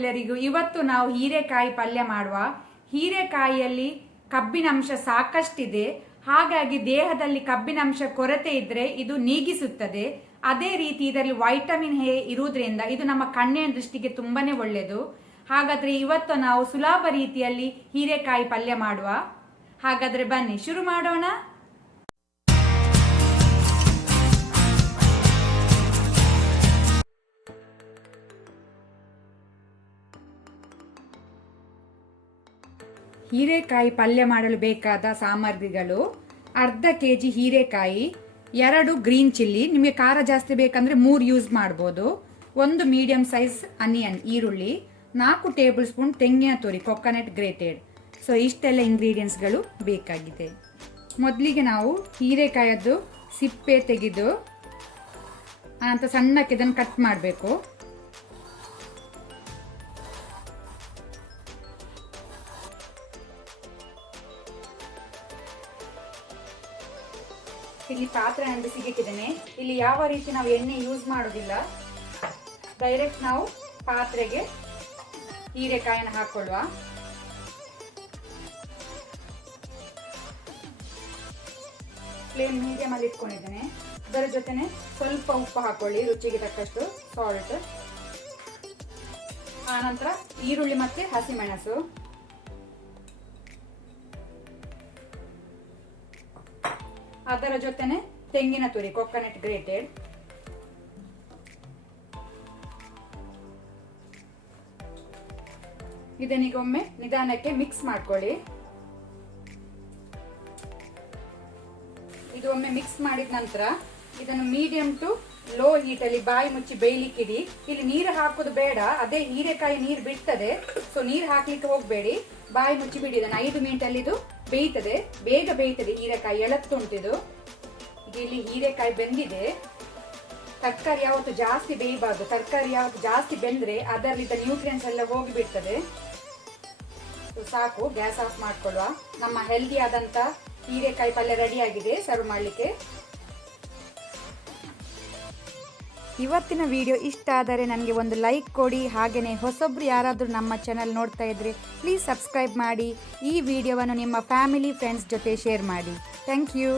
ಎಲ್ಲರಿಗೂ. ಇವತ್ತು ನಾವು ಹೀರೆಕಾಯಿ ಪಲ್ಯ ಮಾಡುವ. ಹೀರೆಕಾಯಿಯಲ್ಲಿ ಕಬ್ಬಿನಾಂಶ ಸಾಕಷ್ಟಿದೆ, ಹಾಗಾಗಿ ದೇಹದಲ್ಲಿ ಕಬ್ಬಿನಾಂಶ ಕೊರತೆ ಇದ್ರೆ ಇದು ನೀಗಿಸುತ್ತದೆ. ಅದೇ ರೀತಿ ಇದರಲ್ಲಿ ವೈಟಮಿನ್ ಎ ಇರುವುದರಿಂದ ಇದು ನಮ್ಮ ಕಣ್ಣಿನ ದೃಷ್ಟಿಗೆ ತುಂಬಾನೇ ಒಳ್ಳೆಯದು. ಹಾಗಾದ್ರೆ ಇವತ್ತು ನಾವು ಸುಲಭ ರೀತಿಯಲ್ಲಿ ಹೀರೆಕಾಯಿ ಪಲ್ಯ ಮಾಡುವ. ಹಾಗಾದ್ರೆ ಬನ್ನಿ ಶುರು ಮಾಡೋಣ. ಹೀರೆಕಾಯಿ ಪಲ್ಯ ಮಾಡಲು ಬೇಕಾದ ಸಾಮಗ್ರಿಗಳು: ಅರ್ಧ ಕೆಜಿ ಹೀರೆಕಾಯಿ, 2 ಗ್ರೀನ್ ಚಿಲ್ಲಿ, ನಿಮಗೆ ಖಾರ ಜಾಸ್ತಿ ಬೇಕಂದ್ರೆ 3 ಯೂಸ್ ಮಾಡ್ಬೋದು, 1 ಮೀಡಿಯಂ ಸೈಜ್ ಅನಿಯನ್ ಈರುಳ್ಳಿ, 4 ಟೇಬಲ್ ಸ್ಪೂನ್ ತೆಂಗಿನ ತುರಿ ಕೊಕೊನಟ್ ಗ್ರೇಟೆಡ್. ಸೊ ಇಷ್ಟೆಲ್ಲ ಇಂಗ್ರೀಡಿಯೆಂಟ್ಸ್ಗಳು ಬೇಕಾಗಿದೆ. ಮೊದಲಿಗೆ ನಾವು ಹೀರೆಕಾಯದ್ದು ಸಿಪ್ಪೆ ತೆಗೆದು ಅನಂತರ ಸಣ್ಣಕ್ಕೆ ಇದನ್ನು ಕಟ್ ಮಾಡಬೇಕು. ಇಲ್ಲಿ ಪಾತ್ರೆ ಬಿಸಿಗೆ ಇಟ್ಟಿದ್ದೇನೆ. ಇಲ್ಲಿ ಯಾವ ರೀತಿ ನಾವು ಎಣ್ಣೆ ಯೂಸ್ ಮಾಡೋದಿಲ್ಲ, ಡೈರೆಕ್ಟ್ ನಾವು ಪಾತ್ರೆಗೆ ಹೀರೆಕಾಯಿನ ಹಾಕೊಳ್ಳುವ. ಫ್ಲೇಮ್ ಮೀಡಿಯಂ ಅಲ್ಲಿ ಇಟ್ಕೊಂಡಿದ್ದೇನೆ. ಅದರ ಜೊತೆನೆ ಸ್ವಲ್ಪ ಉಪ್ಪು ಹಾಕೊಳ್ಳಿ, ರುಚಿಗೆ ತಕ್ಕಷ್ಟು ಸಾಲ್ಟ್. ಆನಂತರ ಈರುಳ್ಳಿ ಮತ್ತೆ ಹಸಿಮೆಣಸು, ಅದರ ಜೊತೆನೆ ತೆಂಗಿನ ತುರಿ ಕೊಕೊನಟ್ ಗ್ರೇಟೆಡ್, ಇದನ್ನೀಗೊಮ್ಮೆ ನಿಧಾನಕ್ಕೆ ಮಿಕ್ಸ್ ಮಾಡ್ಕೊಳ್ಳಿ. ಇದು ಒಮ್ಮೆ ಮಿಕ್ಸ್ ಮಾಡಿದ ನಂತರ ಇದನ್ನು ಮೀಡಿಯಂ ಟು ಲೋ ಹೀಟ್ ಅಲ್ಲಿ ಬಾಯಿ ಮುಚ್ಚಿ ಬೇಯಲಿಕ್ಕಿಡಿ. ಇಲ್ಲಿ ನೀರು ಹಾಕೋದು ಬೇಡ, ಅದೇ ಹೀರೆಕಾಯಿ ನೀರು ಬಿಡ್ತದೆ, ಸೊ ನೀರು ಹಾಕ್ಲಿಕ್ಕೆ ಹೋಗ್ಬೇಡಿ, ಬಾಯಿ ಮುಚ್ಚಿ ಬಿಡಿ. ಇದನ್ನು 5 ಮಿನಿಟ್ ಅಲ್ಲಿ ಇದು ಬೇಯ್ತದೆ, ಬೇಗ ಬೇಯ್ತದೆ ಹೀರೆಕಾಯಿ, ಎಳತ್ತುಂಟಿದು. ಈಗ ಇಲ್ಲಿ ಹೀರೆಕಾಯಿ ಬೆಂದಿದೆ. ತರಕಾರಿ ಯಾವತ್ತು ಜಾಸ್ತಿ ಬೇಯಬಾರ್ದು, ತರಕಾರಿ ಯಾವತ್ತು ಜಾಸ್ತಿ ಬೆಂದ್ರೆ ಅದರಲ್ಲಿದ್ದ ನ್ಯೂಟ್ರಿಯೆಂಟ್ಸ್ ಎಲ್ಲ ಹೋಗಿ ಬಿಡ್ತದೆ. ಸಾಕು, ಗ್ಯಾಸ್ ಆಫ್ ಮಾಡ್ಕೊಳ್ಳುವ. ನಮ್ಮ ಹೆಲ್ದಿ ಆದಂತ ಹೀರೆಕಾಯಿ ಪಲ್ಯ ರೆಡಿ ಆಗಿದೆ ಸರ್ವ್ ಮಾಡಲಿಕ್ಕೆ. ಇವತ್ತಿನ ವಿಡಿಯೋ ಇಷ್ಟ ಆದರೆ ನನಗೆ ಒಂದು ಲೈಕ್ ಕೊಡಿ. ಹಾಗೆಯೇ ಹೊಸೊಬ್ರು ಯಾರಾದರೂ ನಮ್ಮ ಚಾನಲ್ ನೋಡ್ತಾ ಇದ್ರೆ ಪ್ಲೀಸ್ ಸಬ್ಸ್ಕ್ರೈಬ್ ಮಾಡಿ. ಈ ವಿಡಿಯೋವನ್ನು ನಿಮ್ಮ ಫ್ಯಾಮಿಲಿ ಫ್ರೆಂಡ್ಸ್ ಜೊತೆ ಶೇರ್ ಮಾಡಿ. Thank you.